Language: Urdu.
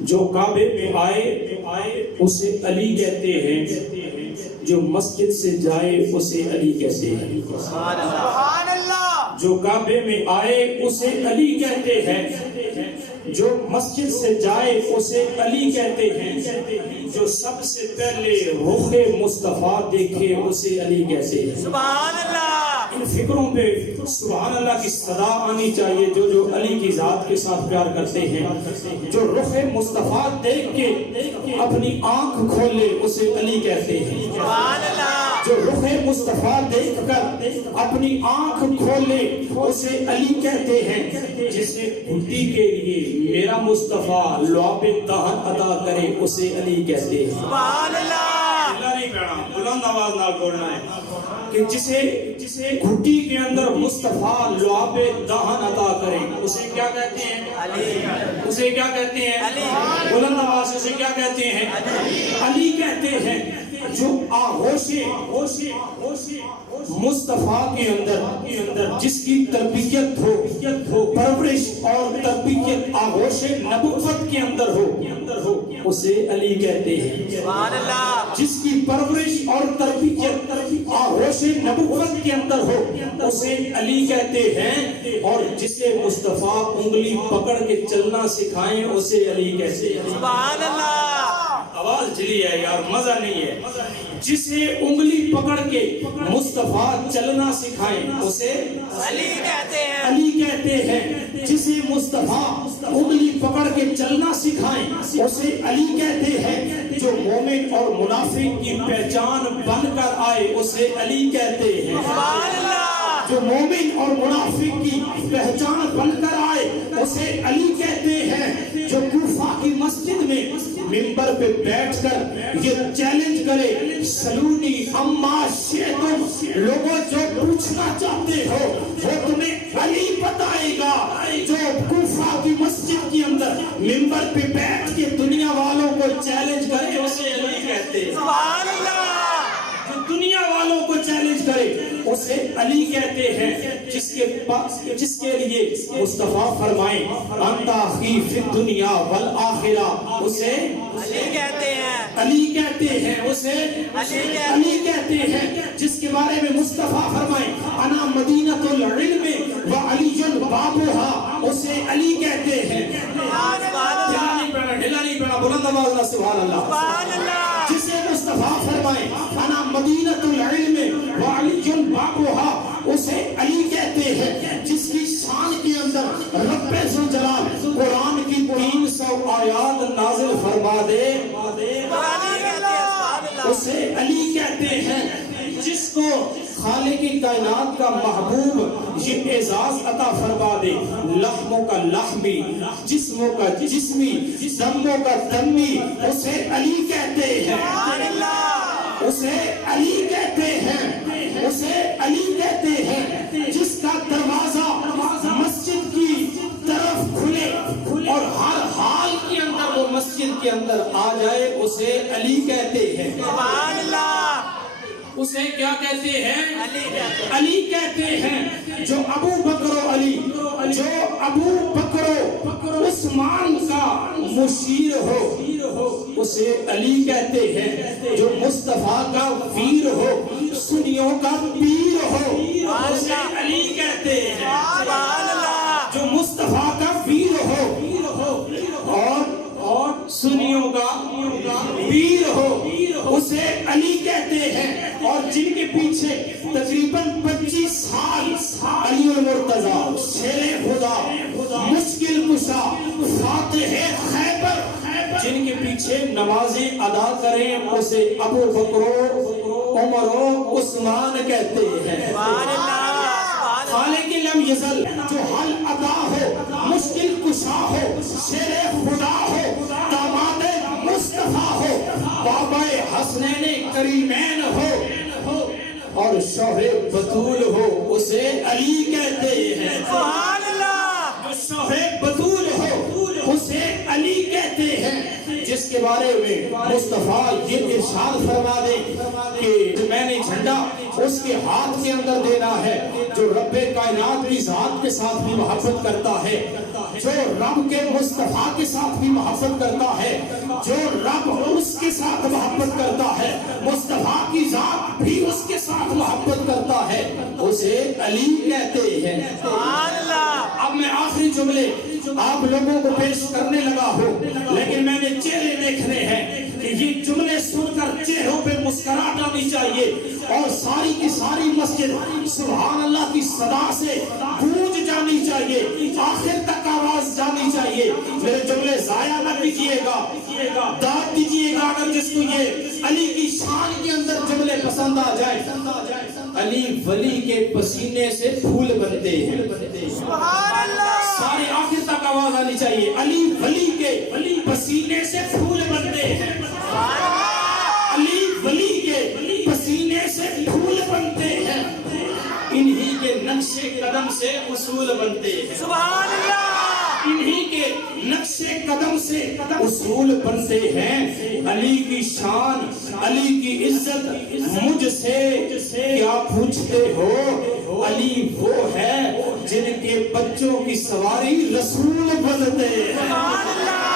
جو کعبے میں آئے اسے علی کہتے ہیں، جو مسجد سے جائے اسے علی کہتے ہیں۔ سبحان اللہ۔ جو کعبے میں آئے اسے علی کہتے ہیں، جو مسجد سے جائے اسے علی کہتے ہیں، جو سب سے پہلے رخ مصطفیٰ دیکھے اسے علی کہتے ہیں۔ سبحان اللہ۔ ان فکروں پہ سبحان اللہ کی صدا آنی چاہیے۔ جو علی کی ذات کے ساتھ پیار کرتے ہیں، جو رخ مصطفیٰ دیکھ کے اپنی آنکھ کھولے اسے علی کہتے ہیں۔ سبحان اللہ۔ جو رخ مصطفیٰ دیکھ کر اپنی آنکھ کھولے اسے علی کہتے ہیں۔ جسے گھٹی کے لیے میرا مصطفیٰ لعاب دہن ادا کرے اسے علی کہتے ہیں۔ سبحان اللہ۔ نہیں کہنا، بلند آواز نہ بولنا ہے کہ جسے گھٹی کے اندر مصطفیٰ لعاب دہن عطا کرے اسے کیا کہتے ہیں؟ علی۔ اسے کیا کہتے ہیں؟ علی۔ بلند آواز سے اسے کیا کہتے ہیں؟ علی کہتے ہیں۔ جو آغوش مصطفیٰ کے اندر جس کی تربیت ہو، پرورش اور تربیت آغوش نبوت کے اندر ہو اسے علی کہتے ہیں۔ سبحان اللہ۔ جس کی پرورش اور تربیت آغوش نبوت کے اندر ہو اسے علی کہتے ہیں، اور جسے مصطفیٰ انگلی پکڑ کے چلنا سکھائیں اسے علی کہتے ہیں۔ سبحان اللہ۔ آواز جلی ہے یار، مزہ نہیں ہے۔ جسے انگلی پکڑ کے مصطفیٰ چلنا سکھائیں اسے علی کہتے ہیں۔ علی کہتے ہیں۔ جسے مصطفیٰ انگلی پکڑ کے چلنا سکھائیں اسے علی کہتے ہیں۔ جو مومن اور منافق کی پہچان بن کر آئے اسے علی کہتے ہیں۔ سبحان اللہ۔ جو مومن اور منافق کی پہچان بن کر آئے اسے علی کہتے ہیں۔ جو کوفہ کی مسجد میں منبر پہ بیٹھ کر یہ چیلنج کرے، سلونی اما شئتم، لوگوں جو پوچھنا چاہتے ہو وہ تمہیں علی بتائے گا۔ جو کوفہ کی مسجد کے اندر منبر پہ بیٹھ کے دنیا والوں کو چیلنج کرے اسے علی کہتے ہیں۔ سبحان اللہ۔ جو دنیا والوں کو چیلنج کرے اسے علی کہتے ہیں۔ جس کے لیے مصطفیٰ فرمائیں انت اخی فی الدنیا والآخرہ اسے علی کہتے ہیں۔ علی کہتے ہیں۔ اسے علی کہتے ہیں۔ جس کے بارے میں مصطفیٰ فرمائیں انا مدینۃ العلم وعلی بابھا اسے علی کہتے ہیں۔ ڈھیلا نہیں پڑا، بلند آواز میں سبحان اللہ۔ سبحان اللہ۔ جسے مصطفیٰ فرمائیں انا مدینۃ العلم وعلی بابھا اسے علی کہتے ہیں۔ جس کی شان کے اندر رب ذوالجلال قرآن کی 300 آیات نازل فرما دے اسے علی کہتے ہیں۔ جس کو خالق کائنات کا محبوب یہ اعزاز عطا فرما دے، لحموں کا لحمی، جسموں کا جسمی، دموں کا دمی اسے علی کہتے ہیں۔ اسے علی کہتے ہیں۔ اسے علی کہتے ہیں۔ جس کا دروازہ مسجد کی طرف کھلے اور ہر حال کے اندر وہ مسجد کے اندر آ جائے اسے علی کہتے ہیں۔ سبحان اللہ۔ اسے کیا کہتے ہیں؟ علی کہتے ہیں۔ علی کہتے ہیں۔ جو ابو بکر و علی، جو ابو بکر و عثمان کا مشیر ہو اسے علی کہتے ہیں۔ جو مصطفیٰ کا ویر ہو، سنیوں کا پیر ہو اسے علی کہتے ہیں۔ سبحان اللہ۔ جو مصطفیٰ کا ویر ہو اور سنیوں کا پیر ہو اسے علی کہتے ہیں۔ اور جن کے پیچھے تقریباً 25 سال علی المرتضیٰ، شیر خدا، مشکل کشا، فاتح خیبر، جن کے پیچھے نمازیں ادا کریں اسے ابو بکر، عمر و عثمان کہتے ہیں۔ خالق لم یزل، جو حل عطا ہو، مشکل کشا ہو، شیر خدا ہو، داماد مصطفیٰ ہو، بابا حسنین کریمین ہو اور شوہر بطول ہو اسے علی کہتے ہیں۔ سبحان اللہ۔ جو شوہر بطول ہو اسے علی کہتے ہیں۔ جس کے بارے میں مصطفیٰ یہ ارشاد فرما دے کہ میں نے جھنڈا اس کے ہاتھ کے اندر دینا ہے، جو رب کائنات کی ذات کے ساتھ بھی محبت کرتا ہے جو رب کے مصطفیٰ کے ساتھ بھی محبت کرتا ہے، جو رب اس کے ساتھ محبت کرتا ہے، مصطفیٰ کی ذات بھی اس کے ساتھ محبت کرتا ہے، اسے علی کہتے ہیں۔ سبحان اللہ۔ اب میں آخری جملے آپ لوگوں کو پیش کرنے لگا ہوں، لیکن میں نے چہرے دیکھنے ہیں کہ یہ جملے سن کر چہروں پہ مسکراہٹ آنی چاہیے اور ساری کی ساری مسجد سبحان اللہ کی صدا سے گونج جانی چاہیے، آخر تک آواز جانی چاہیے۔ میرے جملے ضائع نہ کیجیے گا، داد دیجیے گا اگر جس کو یہ علی کی شان کے اندر جملے پسند آ جائیں۔ علی ولی کے پسینے سے پھول بنتے ہیں، سبحان اللہ۔ سارے آخر تک آواز آنی چاہیے، علی ولی کے پسینے سے پھول بنتے ہیں، علی ولی کے پسینے سے پھول بنتے ہیں، انہی کے نقش قدم سے اصول بنتے ہیں، سبحان اللہ۔ انہی کے نقش قدم سے اصول بنتے ہیں۔ علی کی شان، علی کی عزت مجھ سے کیا پوچھتے ہو؟ علی وہ ہے جن کے بچوں کی سواری رسول بنتے ہیں۔ سبحان اللہ۔